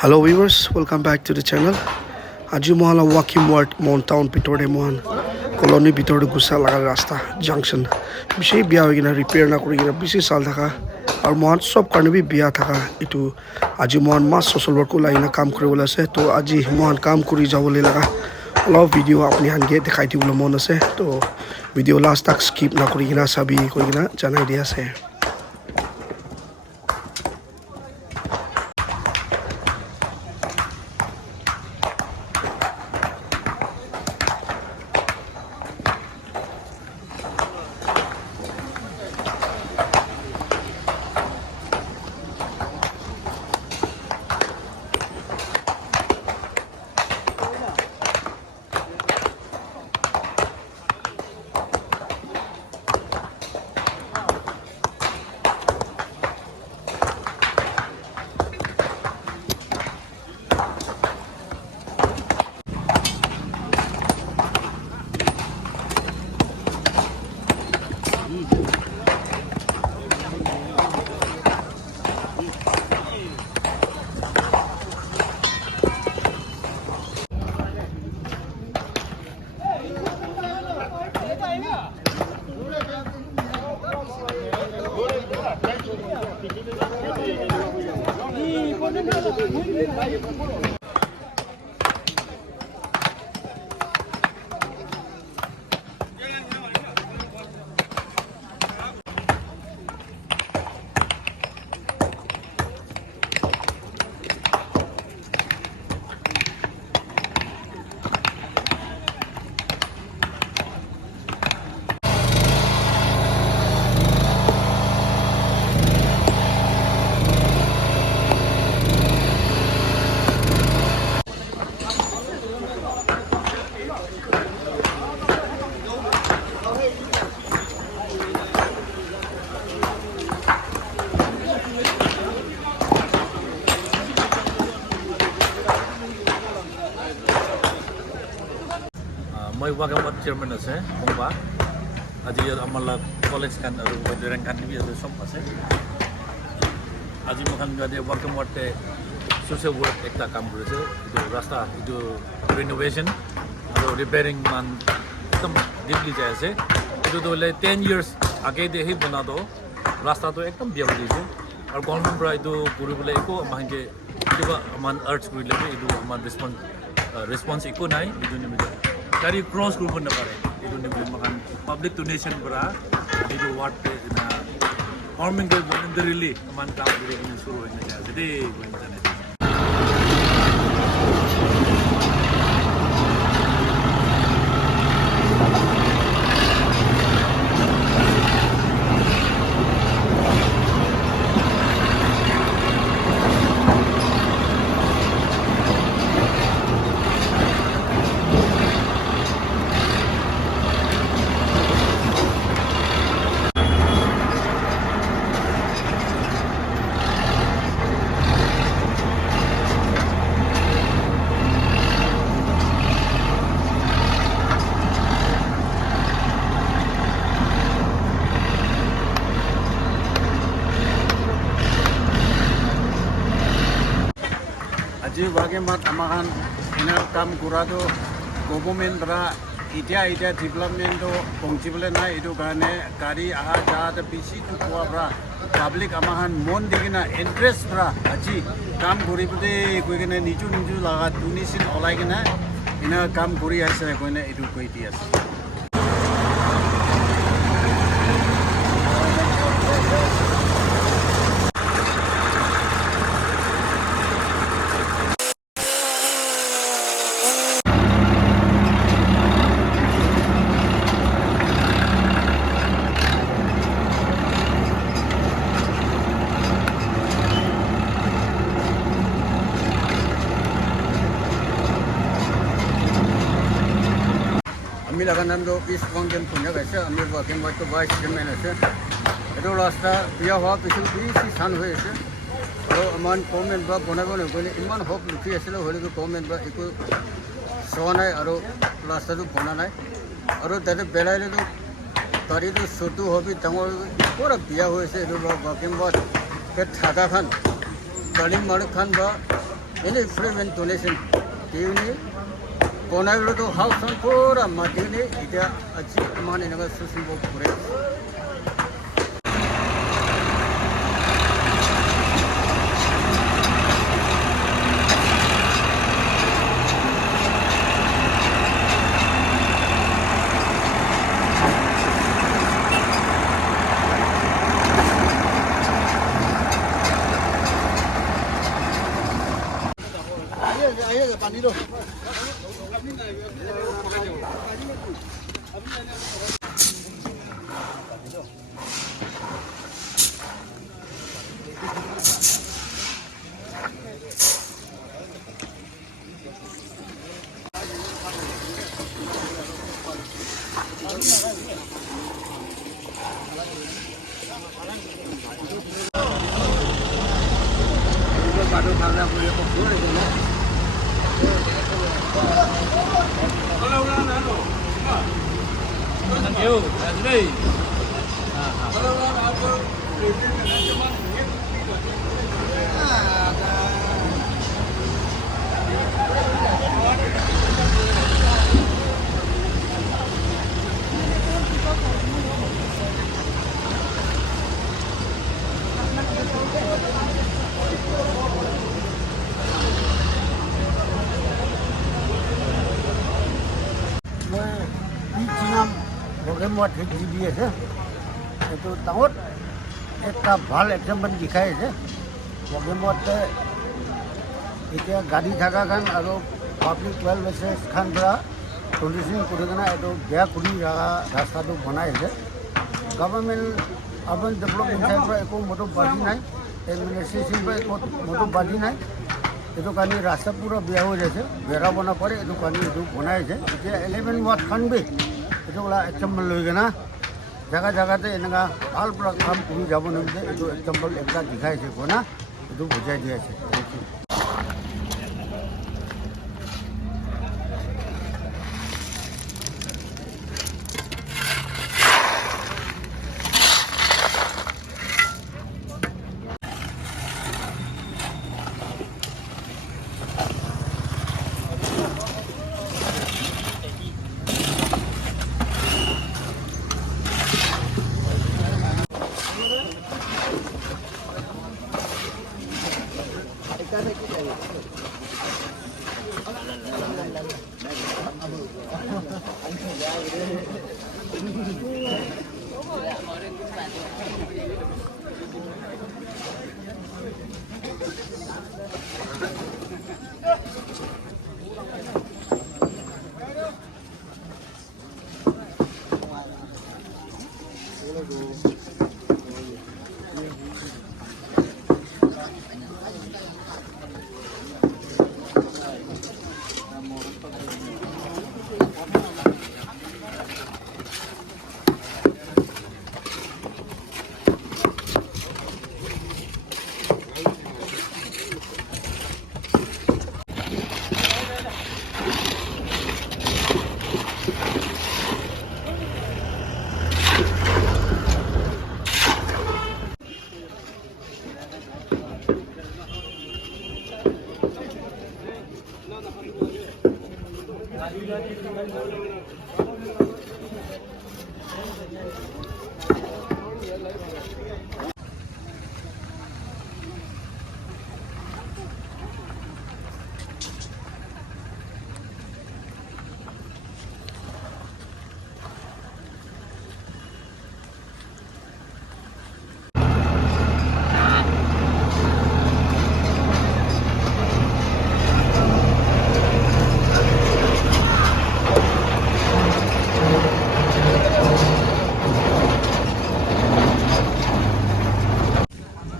Hello viewers, welcome back to the channel. আজি মহলা Wagiem Ward Mount Town ভিতৰতে মহান colony ভিতৰতে গুছা লগা ৰাস্তা জাংশন বিশেষ বিয়া হৈ কিনা ৰিপেয়াৰ না কৰি কিনা বেছি চাল থাকা আৰু মহান সব কাৰণে বিয়া থাকা এইটো আজি মহান মাছ চচলবৰকো লাইনা কাম কৰিবলৈ আছে তো আজি মহান কাম কৰি যাবলৈ লগা অলপ ভিডিঅ' আপুনি হানকে দেখাই দিবলৈ মন আছে তো ভিডিঅ' লাষ্ট তাক স্কিপ না কৰি কিনা চাবি কৰি কিনা জনাই দি আছে মই Wagiem chairman আছে বংবা আজি আমাৰ কলেজ খান আৰু বেৰেং খান বি আছে সব আছে আজি মখান গাদে Wagiem তে সোশ্যাল ওয়ার্ক একটা কাম কৰিছে এইটো ৰাস্তা এইটো ৰিনোভেশন আৰু ৰিপেয়াৰিং মান একদম ডিপলি যায় আছে এইটো তো 10 ইয়াৰ্স আগে দেহি বনাতো ৰাস্তাটো একদম বিয়া হৈ গৈছে আৰু গভৰ্ণমেণ্ট পৰা এইটো কৰিবলৈ একো আমাকে কিবা মান আৰ্টছ কৰিলে এইটো আমাৰ ৰেসপন্স একো নাই এইটো নিমিত্তে Dari cross group na pare. Itu ni makan public donation bara. Itu what na farming ke voluntarily man काम करे कि शुरू होने जा रहे थे वो इंसान আজি Wagiem আমাখান এনার কাম করাতো গভর্নমেন্ট দ্বারা ইটা ডেভেলপমেন্টও পৌঁছিবলে নাই এইটো কাৰণে গাড়ী আহা যাওয়াতে বেছি পোৱা পৰা পাব্লিক আমাখান মন দি কিনা ইন্টাৰেস্ট পৰা আজি কাম কৰিবলৈ গৈ কিনে নিজু লগা ডোনেশ্যন ওলাই কিনে এনাৰ কাম কৰি আছে কৈনে এইটো কৈ দি আছে আমি লাগানান্দো ইস্ট ফাউন্টেন পুণ্য গেছে আমি Wagiem তো ভাইস চেয়ারম্যান আছে এটা রাস্তা বিয়া হওয়া পিছন বেশি সান হয়ে আছে আৰু আমাৰ গভৰ্ণমেণ্ট বা বনাব নগ'লে ইমান হক লুকি আছিলে হ'লেও গভৰ্ণমেণ্ট বা একো চোৱা নাই আৰু ৰাস্তাটো বনা নাই আৰু তাতে বেলাইলেতো গাড়ীটো ছোটো হবি ডাঙৰ পুৰা বিয়া হৈছে এইটো Wagiem কে থাকা খান কালিম মানুহ খান বা any prevent donation. Tiuni, Bonagro to house on Pura, Matini, Ida, a cheap man in a social book. Thank you. That's me. Wagiem HGB আছে এইটো টাউনত একটা ভাল এক্সাম্পল দেখাইছে Wagiemতে এতিয়া গাড়ী থাকা খান আৰু পাব্লিক ৱেলফেয়াৰ খান পৰা কণ্ডিশ্যন কৰি কিনে এইটো বেয়া কৰি ৰাস্তাটো বনাইছে গভৰ্ণমেণ্ট আৰ্বান ডেভেলপমেণ্ট চাইড পৰা একো মতলব বাজি নাই এডমিনিষ্ট্ৰেশ্যন পৰা একো মতলব বাজি নাই এইটো কাৰণে ৰাস্তা পুৰা বেয়া হৈ যাইছে বেৰা বনাব পাৰে এইটো কাৰণে এইটো বনাইছে এতিয়া 11 ৱাৰ্ড খান বি এইটো এক্সাম্পল লৈ কিনে জাগা জাগাতে এনেকুৱা ভাল পৰা কাম কৰি যাব নিবিচাৰে এইটো এক্সাম্পল এটা দেখাইছে কোনা এইটো বুজাই দি আছে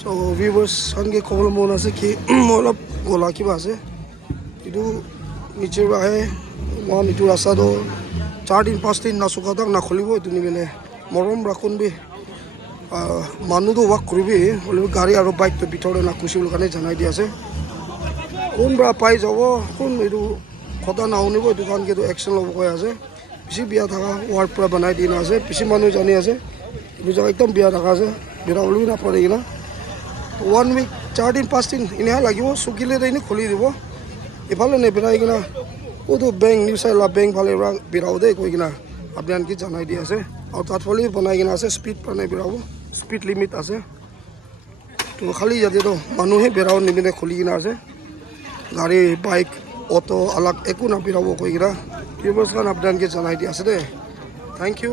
So viewers sange khobol mon ase ki olop gola kiba ase etu niche ba hai mon etu rasta do 4 din 5 din na suka tak na kholibo etu ni mele morom rakun bi manu do walk koribi hole gari aro bike to bitore na kushibul kane janai di ase kon bra pai jabo kon etu khoda na unibo etu kan ke to action lobo koi ase bisi biya thaka ward pura banai dina ase bisi manu jani ase etu jaga ekdam biya thaka ase bira ulu na pare gina 1 week 4 দিন 5 দিন এনেহে লাগিব চুকিলে এনে খুলি দিব ইফালে নেবিৰাই কিনা ক'তো বেংক নিউজ চাইলা বেংক ফালে বিৰাও দেই কৈ কিনা আপুনি আনকি জনাই দি আছে আৰু তাত ফালে বনাই কিনা আছে স্পীড বনাই বিৰাব স্পীড লিমিট আছে তো খালি ইয়াতেতো মানুহে বেৰাও নিমিনে খুলি কিনা আছে গাড়ী বাইক অটো আলাগ একো নাবিৰাব কৈ কিনা ভিউৱাৰ্ছ খান আপুনি আনকি জনাই দি আছে দেই থেংক ইউ